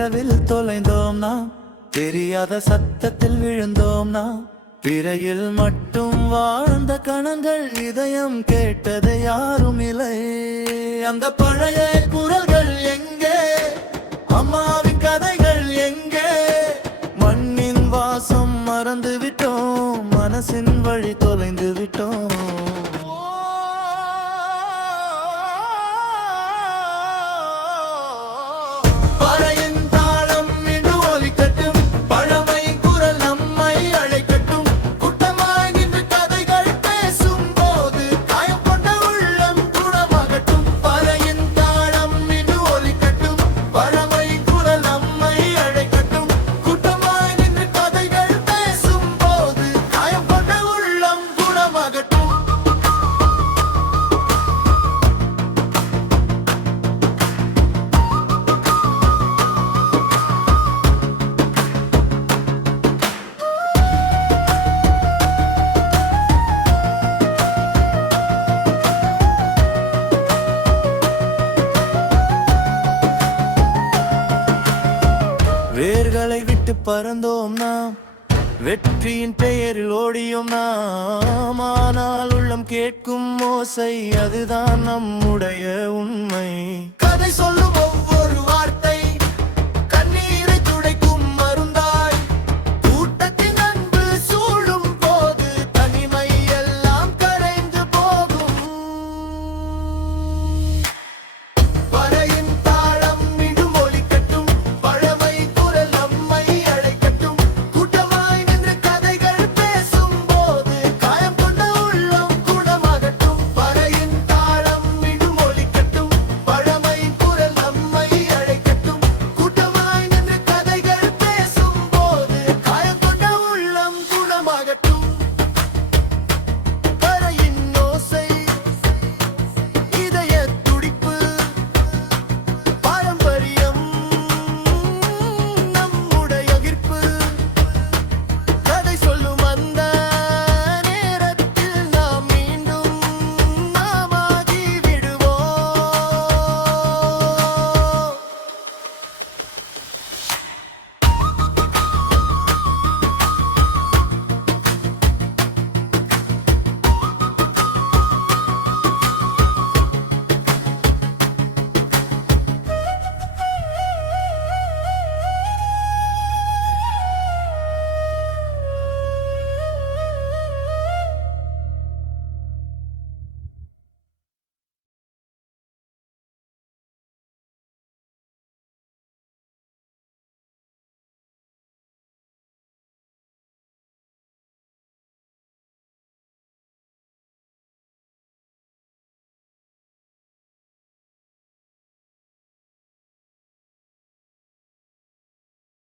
இரவில் தொலைந்தோம் நாம், தெரியாத சத்தத்தில் விழுந்தோம் நாம். பிறையில் மட்டும் வாழ்ந்த கணங்கள், இதயம் கேட்டது யாரும் இல்லை. அந்த பழைய குரல்கள் எங்கே, அம்மாவின் கதைகள் எங்கே? மண்ணின் வாசம் மறந்து விட்டோம், மனசின் வழி தொலைந்து விட்டோம். வேர்களை விட்டு பறந்தோம் நாம், வெற்றியின் பெயரில் ஓடியோம் நாம். ஆனால் உள்ளம் கேட்கும் ஓசை, அதுதான் நம்முடைய உண்மை. கதை சொல்லும் ஒவ்வொரு வார்த்தை